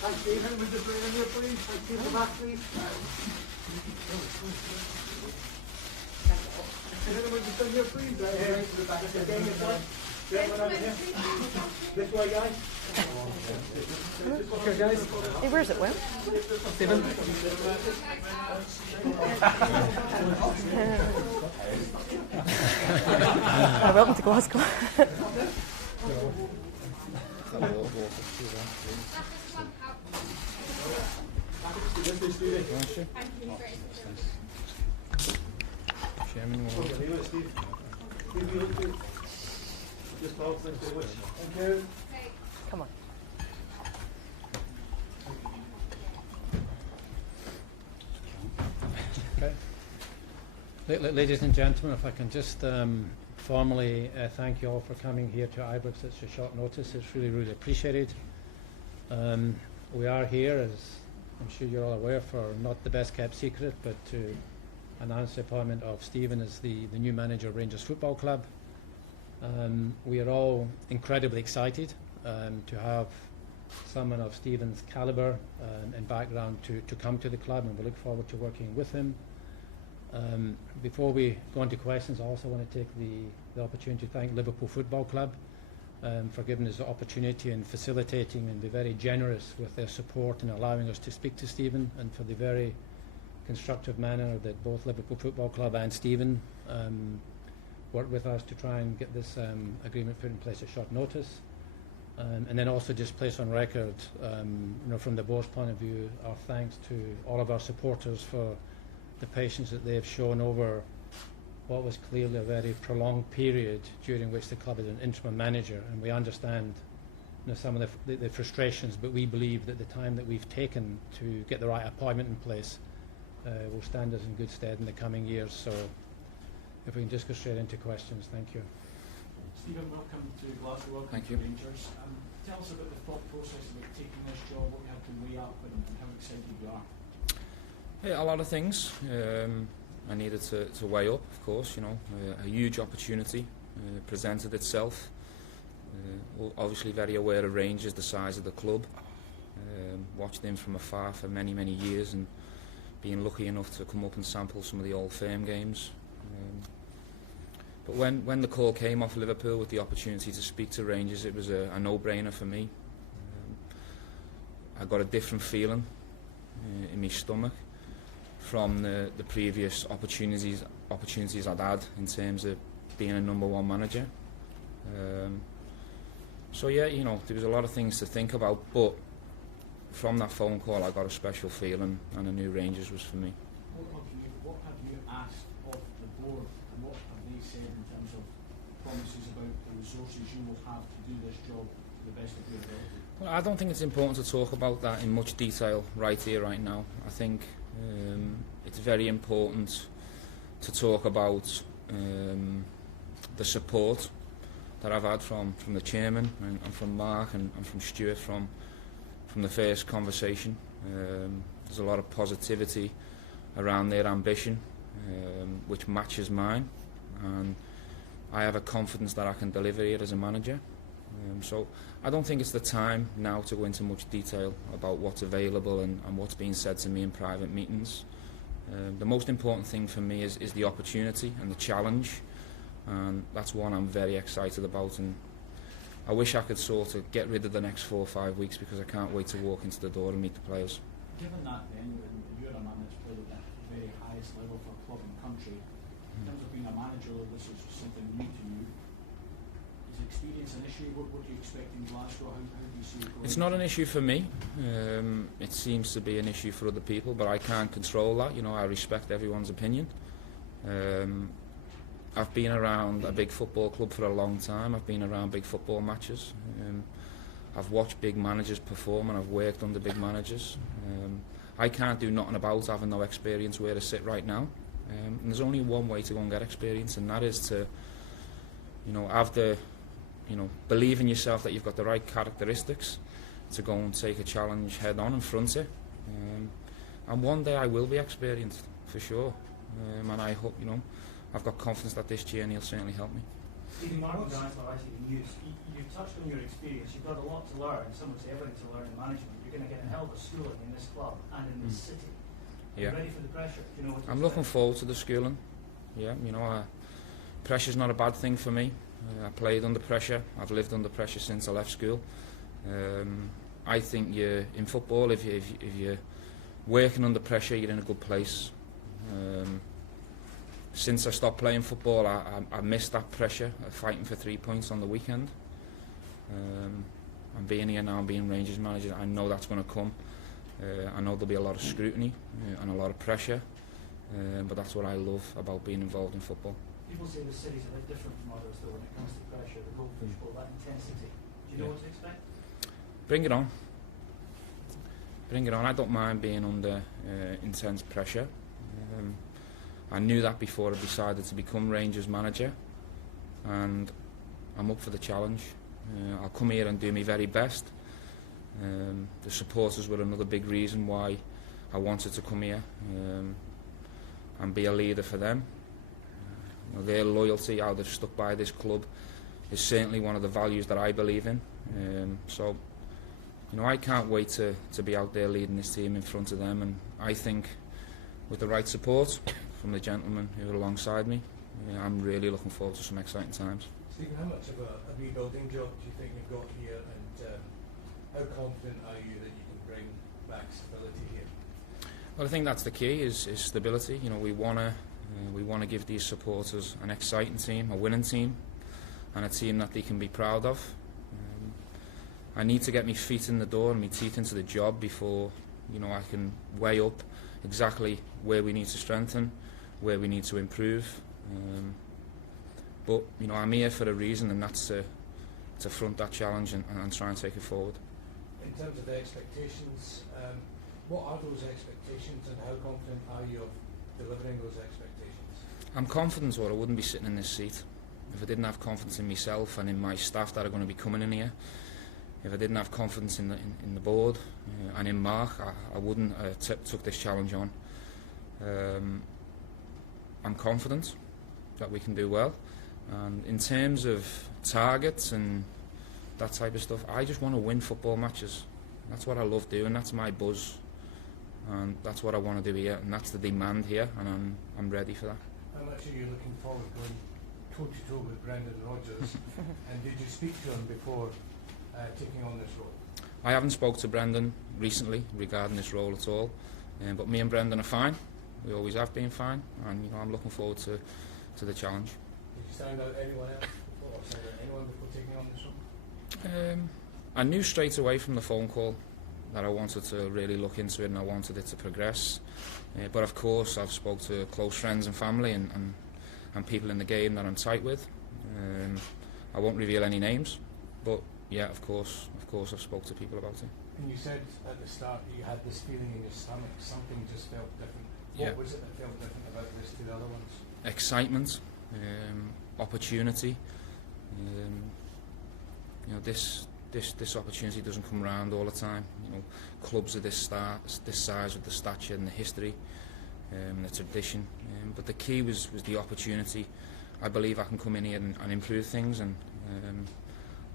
Thanks, Stephen. Would you bring in here, please? Thank you. The back, please. Would you stand here, please? Right to the back. This way, guys. Okay, guys. Hey, where's it, Will? Stephen. Welcome to Glasgow. Come on. Okay. Ladies and gentlemen, if I can just formally thank you all for coming here to Ibrox at such a short notice. It's really, really appreciated. We are here, as I'm sure you're all aware, for not the best kept secret, but to announce the appointment of Stephen as the new manager of Rangers Football Club. We are all incredibly excited to have someone of Stephen's calibre and background to come to the club, and we look forward to working with him. Before we go into questions, I also want to take the opportunity to thank Liverpool Football Club for giving us the opportunity and facilitating and be very generous with their support and allowing us to speak to Stephen, and for the very constructive manner that both Liverpool Football Club and Stephen worked with us to try and get this agreement put in place at short notice. And then also just place on record, from the board's point of view, our thanks to all of our supporters for the patience that they have shown over what was clearly a very prolonged period during which the club had an interim manager. And we understand some of the frustrations, but we believe that the time that we've taken to get the right appointment in place will stand us in good stead in the coming years. So if we can just go straight into questions. Thank you. Stephen, welcome to Glasgow, welcome Thank to you. Rangers. Tell us about the thought process about taking this job, what you have to weigh up and how excited you are. Yeah, a lot of things I needed to weigh up, of course. A huge opportunity presented itself. Obviously very aware of Rangers, the size of the club. Watched them from afar for many, many years, and being lucky enough to come up and sample some of the Old Firm games. But when the call came off Liverpool with the opportunity to speak to Rangers, it was a no-brainer for me. I got a different feeling in my stomach from the previous opportunities I'd had in terms of being a number one manager. So yeah, there was a lot of things to think about, but from that phone call I got a special feeling, and I knew Rangers was for me. What have you asked of the board, and what have they said in terms of promises about the resources you will have to do this job to the best of your ability? Well, I don't think it's important to talk about that in much detail right here, right now. I think it's very important to talk about the support that I've had from the chairman and from Mark and from Stuart from the first conversation. There's a lot of positivity around their ambition, which matches mine, and I have a confidence that I can deliver here as a manager. So I don't think it's the time now to go into much detail about what's available and what's being said to me in private meetings. The most important thing for me is the opportunity and the challenge, and that's one I'm very excited about, and I wish I could sort of get rid of the next 4 or 5 weeks because I can't wait to walk into the door and meet the players. Given that then, and you're a man that's played at the very highest level for a club and country, in terms of being a manager, this is something new to you. Is experience an issue? What do you expect in Glasgow? How do you see it going? It's not an issue for me. It seems to be an issue for other people, but I can't control that. You know, I respect everyone's opinion. I've been around a big football club for a long time. I've been around big football matches. I've watched big managers perform and I've worked under big managers. I can't do nothing about having no experience where to sit right now. And there's only one way to go and get experience, and that is to, you know, have the, you know, believe in yourself that you've got the right characteristics to go and take a challenge head on and front it. And one day I will be experienced, for sure. And I hope, you know, I've got confidence that this journey will certainly help me. Stephen, Mark and I you've touched on your experience. You've got a lot to learn, some would say everything to learn in management. You're going to get a hell of a schooling in this club and in this city. Are you ready for the pressure? Do you know what to I'm looking forward to the schooling. Yeah, you know, pressure's not a bad thing for me. I played under pressure. I've lived under pressure since I left school. I think in football, if you're working under pressure, you're in a good place. Since I stopped playing football, I missed that pressure of fighting for 3 points on the weekend. I'm being here now, I'm being Rangers manager. I know that's going to come. I know there'll be a lot of scrutiny and a lot of pressure, but that's what I love about being involved in football. People say the city's a bit different from others, though, when it comes to pressure, the goldfish bowl, that intensity. Do you know what to expect? Bring it on. Bring it on. I don't mind being under intense pressure. I knew that before I decided to become Rangers manager, and I'm up for the challenge. I'll come here and do my very best. The supporters were another big reason why I wanted to come here and be a leader for them. You know, their loyalty, how they've stuck by this club, is certainly one of the values that I believe in. So, you know, I can't wait to be out there leading this team in front of them, and I think with the right support from the gentlemen who are alongside me, I'm really looking forward to some exciting times. Stephen, how much of a rebuilding job do you think you've got here, and how confident are you that you can bring back stability here? Well, I think that's the key, is stability. You know, we want to give these supporters an exciting team, a winning team, and a team that they can be proud of. I need to get my feet in the door and my teeth into the job before, you know, I can weigh up exactly where we need to strengthen, where we need to improve. But, you know, I'm here for a reason, and that's to front that challenge and try and take it forward. In terms of the expectations, what are those expectations, and how confident are you of delivering those expectations? I'm confident, or I wouldn't be sitting in this seat. If I didn't have confidence in myself and in my staff that are going to be coming in here, if I didn't have confidence in the board and in Mark, I wouldn't took this challenge on. I'm confident that we can do well. And in terms of targets and that type of stuff, I just want to win football matches. That's what I love doing. That's my buzz, and that's what I want to do here. And that's the demand here, and I'm ready for that. How much are you looking forward to going toe-to-toe with Brendan Rodgers? And did you speak to him before taking on this role? I haven't spoke to Brendan recently regarding this role at all, but me and Brendan are fine. We always have been fine, and you know, I'm looking forward to the challenge. Did you sound out anyone else before, or sound out anyone before taking on this role? I knew straight away from the phone call that I wanted to really look into it, and I wanted it to progress. But of course, I've spoke to close friends and family and people in the game that I'm tight with. I won't reveal any names, but yeah, of course I've spoke to people about it. And you said at the start that you had this feeling in your stomach, something just felt different. Yeah. What was it that felt different about this to the other ones? Excitement, opportunity. You know, this opportunity doesn't come around all the time. You know, clubs of this size, with the stature and the history, and the tradition. But the key was the opportunity. I believe I can come in here and improve things, and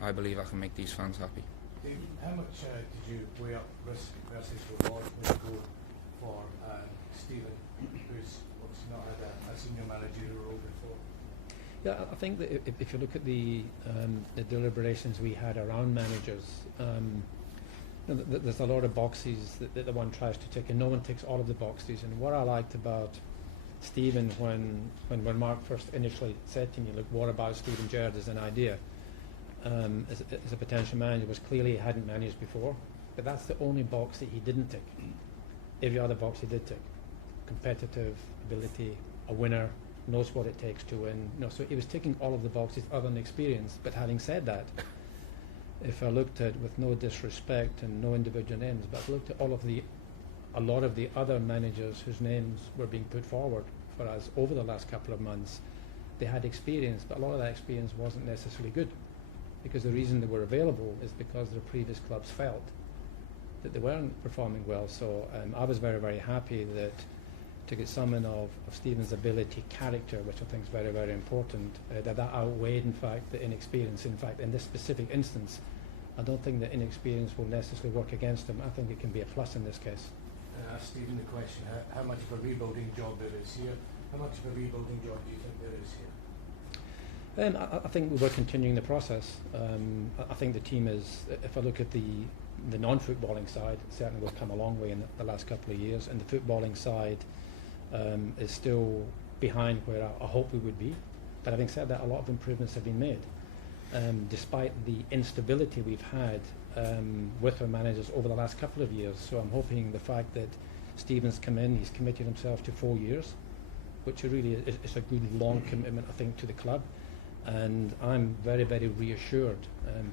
I believe I can make these fans happy. David, how much did you weigh up risk versus reward when you go for Stephen, who's obviously not had a senior managerial role before? Yeah, I think that if you look at the deliberations we had around managers, there's a lot of boxes that the one tries to tick, and no one ticks all of the boxes. And what I liked about Stephen, when Mark first initially said to me, look, what about Stephen Gerrard as an idea, as a potential manager, was clearly he hadn't managed before, but that's the only box that he didn't tick. Every other box he did tick. Competitive ability, a winner, knows what it takes to win. So he was ticking all of the boxes other than experience. But having said that, if I looked at, with no disrespect and no individual names, but I looked at a lot of the other managers whose names were being put forward for us over the last couple of months, they had experience, but a lot of that experience wasn't necessarily good, because the reason they were available is because their previous clubs felt that they weren't performing well. So I was very, very happy that to get someone of Stephen's ability, character, which I think is very, very important, that outweighed, in fact, the inexperience. In fact, in this specific instance, I don't think that inexperience will necessarily work against him. I think it can be a plus in this case. I asked Stephen the question, how much of a rebuilding job there is here? How much of a rebuilding job do you think there is here? I think we're continuing the process. I think the team is, if I look at the non-footballing side, certainly we've come a long way in the last couple of years, and the footballing side is still behind where I hope we would be. But having said that, a lot of improvements have been made. Despite the instability we've had with our managers over the last couple of years. So I'm hoping the fact that Stephen's come in, he's committed himself to 4 years, which really is a good long commitment, I think, to the club. And I'm very, very reassured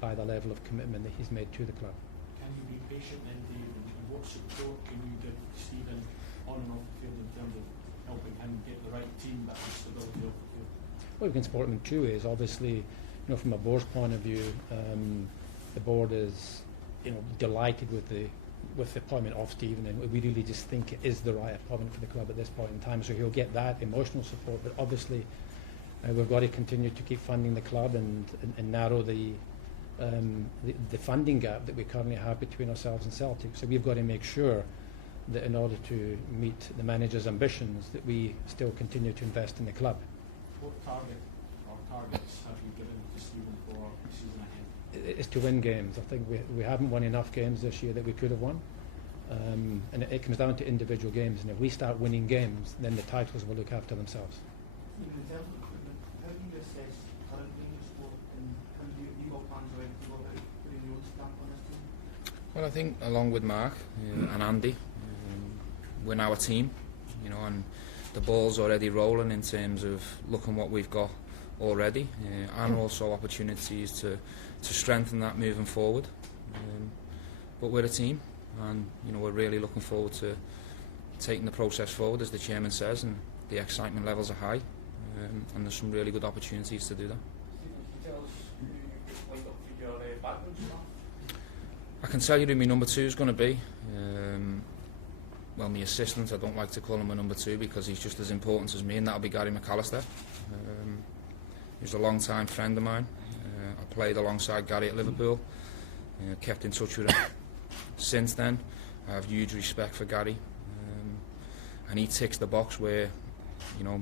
by the level of commitment that he's made to the club. Can you be patient then, Dave, and what support can you give Stephen on and off the field in terms of helping him get the right team that has stability off the field? Well, we can support him in two ways. Obviously, from a board's point of view, the board is, delighted with the appointment of Stephen, and we really just think it is the right appointment for the club at this point in time. So he'll get that emotional support, but obviously we've got to continue to keep funding the club and narrow the funding gap that we currently have between ourselves and Celtic. So we've got to make sure that in order to meet the manager's ambitions, that we still continue to invest in the club. What targets have you given to Stephen for the season ahead? It's to win games. I think we haven't won enough games this year that we could have won. And it comes down to individual games. And if we start winning games, then the titles will look after themselves. In terms of recruitment, how do you assess current Rangers squad, and how do you got plans around to go about putting your own stamp on this team? Well, I think along with Mark and Andy, we're now a team, and the ball's already rolling in terms of looking what we've got already, and also opportunities to strengthen that moving forward. But we're a team, and we're really looking forward to taking the process forward, as the chairman says, and the excitement levels are high, and there's some really good opportunities to do that. Stephen, can you tell us who you've lined up for your backroom staff? I can tell you who my number 2 is going to be. Well, my assistant, I don't like to call him a number 2 because he's just as important as me, and that'll be Gary McAllister. He's a long-time friend of mine. I played alongside Gary at Liverpool, kept in touch with him since then. I have huge respect for Gary, and he ticks the box where,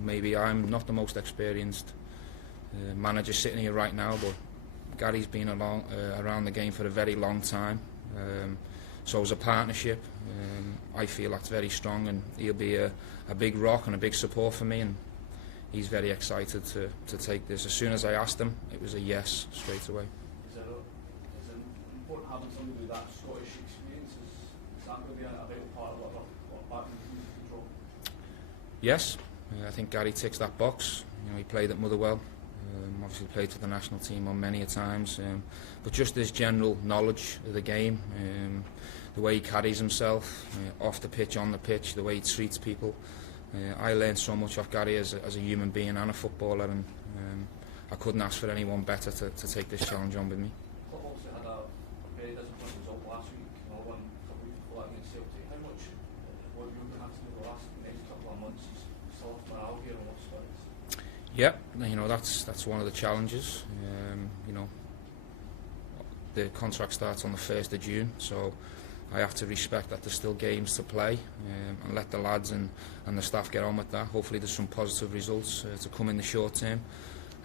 maybe I'm not the most experienced manager sitting here right now, but Gary's been around the game for a very long time. So as a partnership, I feel that's very strong, and he'll be a big rock and a big support for me, and he's very excited to take this. As soon as I asked him, it was a yes straight away. Is it important having somebody with that Scottish experience? Is that going to be a vital part of what backroom teams control? Yes, I think Gary ticks that box. He played at Motherwell, obviously played for the national team on many a times, but just his general knowledge of the game, the way he carries himself off the pitch, on the pitch, the way he treats people. I learned so much off Gary as a human being and a footballer, and I couldn't ask for anyone better to take this challenge on with me. Club obviously had a very disappointing result last week, one couple of weeks before that against Celtic. How much what you've been having to do the next couple of months is still off morale here and what's spirits? Yeah, that's one of the challenges. The contract starts on the 1st of June, so I have to respect that there's still games to play, and let the lads and the staff get on with that. Hopefully there's some positive results to come in the short term,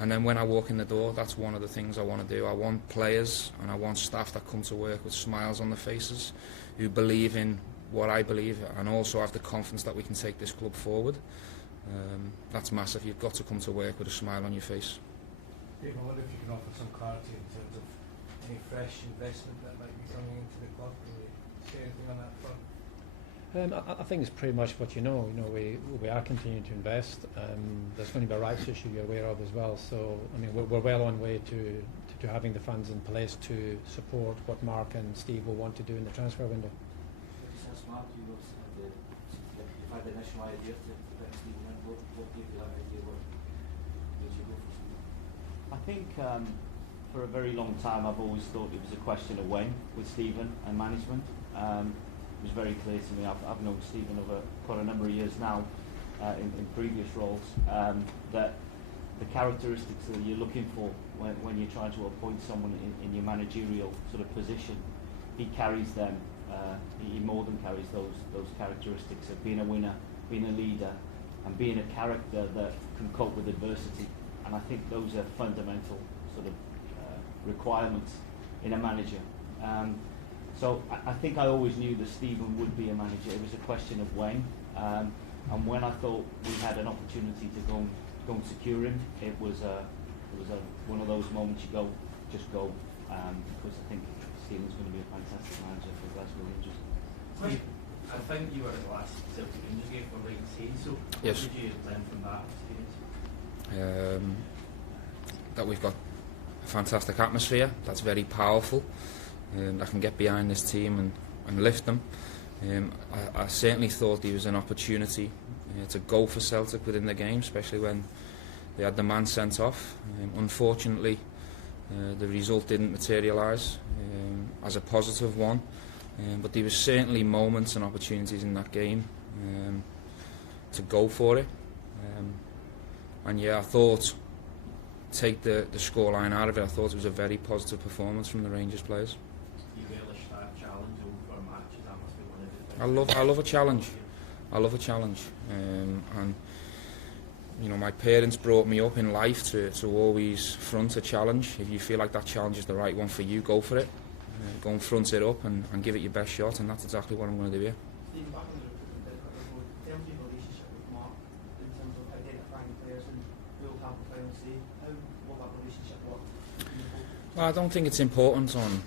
And then when I walk in the door, that's one of the things I want to do. I want players and I want staff that come to work with smiles on their faces, who believe in what I believe and also have the confidence that we can take this club forward. That's massive. You've got to come to work with a smile on your face. Dave, I wonder if you can offer some clarity in terms of any fresh investment that might be coming into the club. Can you say anything on that front? I think it's pretty much what you know. We are continuing to invest. There's going to be a rights issue you're aware of as well. So I mean, we're well on way to having the funds in place to support what Mark and Steve will want to do in the transfer window. Since Mark, you've had the initial idea to bring Stephen in. What gave you that idea? What made you go for Stephen? I think for a very long time I've always thought it was a question of when with Stephen and management. It was very clear to me. I've known Stephen over quite a number of years now in previous roles, that the characteristics that you're looking for when you're trying to appoint someone in your managerial sort of position, he carries them. He more than carries those characteristics of being a winner, being a leader, and being a character that can cope with adversity. And I think those are fundamental sort of requirements in a manager. So I think I always knew that Stephen would be a manager. It was a question of when. And when I thought we had an opportunity to go and secure him, it was one of those moments you just go, because I think Stephen's going to be a fantastic manager for Glasgow Rangers. Steve, I think you were in the last Celtic Rangers game for right and say, so Yes. what did you learn from that experience? That we've got a fantastic atmosphere that's very powerful. I can get behind this team and lift them. I certainly thought there was an opportunity to go for Celtic within the game, especially when they had the man sent off. Unfortunately, the result didn't materialise as a positive one, but there were certainly moments and opportunities in that game to go for it. And yeah, I thought, take the scoreline out of it, I thought it was a very positive performance from the Rangers players. You relish that challenge over matches? That must be one of the I love a challenge. I love a challenge, and you know, my parents brought me up in life to always front a challenge. If you feel like that challenge is the right one for you, go for it. Go and front it up and give it your best shot, and that's exactly what I'm going to do here. Stephen, back on the recruitment bit, in terms of your relationship with Mark, in terms of identifying players and who will have the final say, how will that relationship work? Well, I don't think it's important on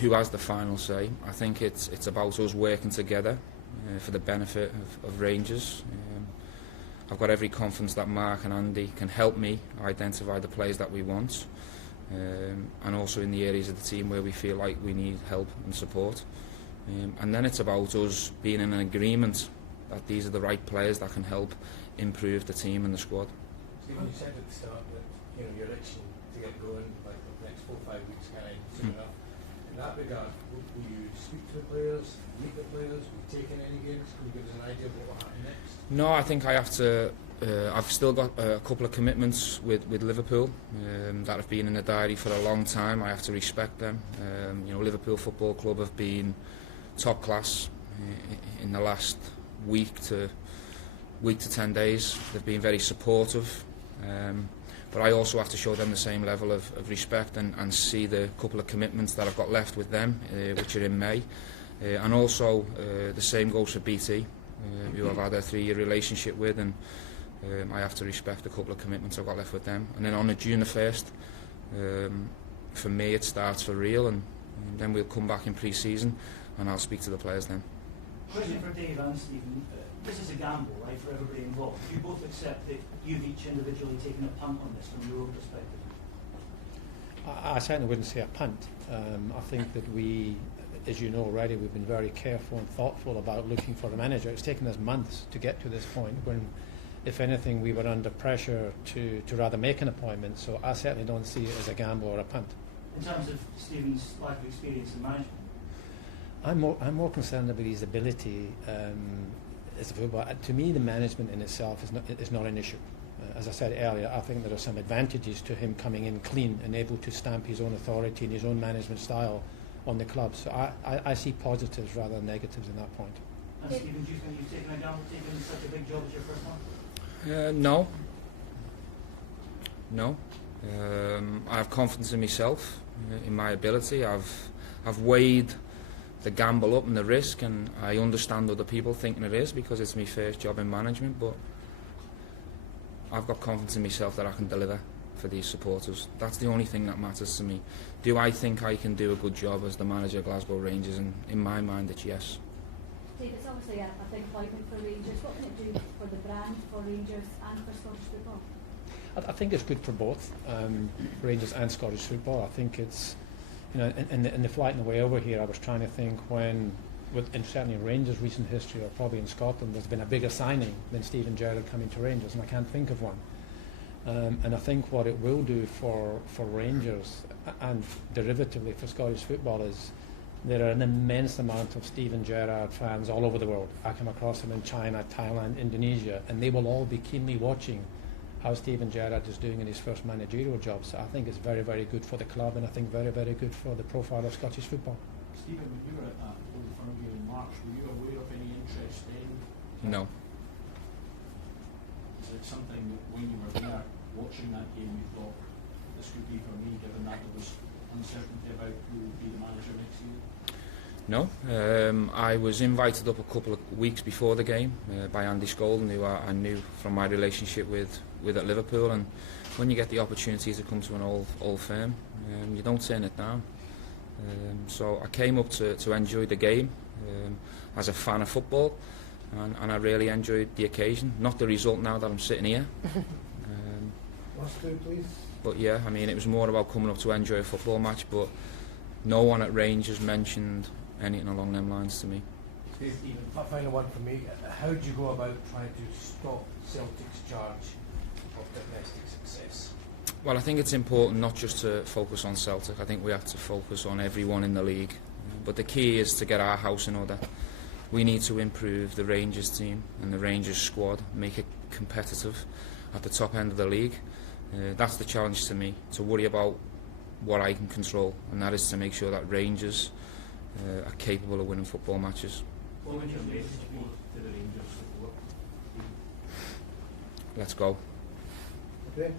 who has the final say. I think it's about us working together for the benefit of Rangers. I've got every confidence that Mark and Andy can help me identify the players that we want, and also in the areas of the team where we feel like we need help and support. And then it's about us being in an agreement that these are the right players that can help improve the team and the squad. Stephen, you said at the start that you're itching to get going, like the next 4 or 5 weeks kind of soon enough. In that regard, will you speak to the players, meet the players, will you take in any games? Can you give us an idea of what will happen next? No, I think I have to. I've still got a couple of commitments with Liverpool that have been in the diary for a long time. I have to respect them. You know, Liverpool Football Club have been top class in the last week to 10 days. They've been very supportive. But I also have to show them the same level of respect and see the couple of commitments that I've got left with them, which are in May. And also the same goes for BT, who I've had a 3-year relationship with, and I have to respect a couple of commitments I've got left with them. And then on June the 1st, for me it starts for real, and then we'll come back in pre-season and I'll speak to the players then. Question for Dave and Stephen. This is a gamble, right, for everybody involved. Do you both accept that you've each individually taken a punt on this from your own perspective? I certainly wouldn't say a punt. I think that we, as you know already, we've been very careful and thoughtful about looking for a manager. It's taken us months to get to this point when, if anything, we were under pressure to rather make an appointment. So I certainly don't see it as a gamble or a punt. In terms of Stephen's lack of experience in management? I'm more concerned about his ability. To me, the management in itself is not an issue. As I said earlier, I think there are some advantages to him coming in clean and able to stamp his own authority and his own management style on the club. So I see positives rather than negatives in that point. And Stephen, do you think you've taken a gamble taking such a big job as your first one? No. No. I have confidence in myself, in my ability. I've weighed the gamble up and the risk, and I understand other people thinking it is because it's my first job in management, but I've got confidence in myself that I can deliver for these supporters. That's the only thing that matters to me. Do I think I can do a good job as the manager of Glasgow Rangers? And in my mind, it's yes. Dave, it's obviously a big appointment for Rangers. What can it do for the brand, for Rangers and for Scottish football? I think it's good for both Rangers and Scottish football. I think it's, you know, in the flight on the way over here, I was trying to think when, in certainly in Rangers' recent history, or probably in Scotland, there's been a bigger signing than Steven Gerrard coming to Rangers, and I can't think of one. And I think what it will do for Rangers and derivatively for Scottish football is there are an immense amount of Steven Gerrard fans all over the world. I come across them in China, Thailand, Indonesia, and they will all be keenly watching how Steven Gerrard is doing in his first managerial job. So I think it's very, very good for the club, and I think very, very good for the profile of Scottish football. Stephen, when you were at that Old Firm game in March, were you aware of any interest in? No. Is it something that when you were there watching that game you thought this could be for me, given that there was uncertainty about who would be the manager next year? No. I was invited up a couple of weeks before the game by Andy Skolden, who I knew from my relationship with at Liverpool, and when you get the opportunity to come to an old firm, you don't turn it down. So I came up to enjoy the game as a fan of football, and I really enjoyed the occasion. Not the result now that I'm sitting here. Must do, please. But yeah, I mean, it was more about coming up to enjoy a football match, but no one at Rangers mentioned anything along them lines to me. Steve, final one for me. How do you go about trying to stop Celtic's charge of domestic success? Well, I think it's important not just to focus on Celtic. I think we have to focus on everyone in the league. But the key is to get our house in order. We need to improve the Rangers team and the Rangers squad, make it competitive at the top end of the league. That's the challenge to me, to worry about what I can control, and that is to make sure that Rangers are capable of winning football matches. What would your message be to the Rangers support? Let's go. Okay. Thank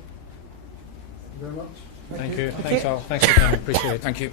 you very much. Thank you. Thank Thanks you. all. Thanks for coming. Appreciate it. Thank you.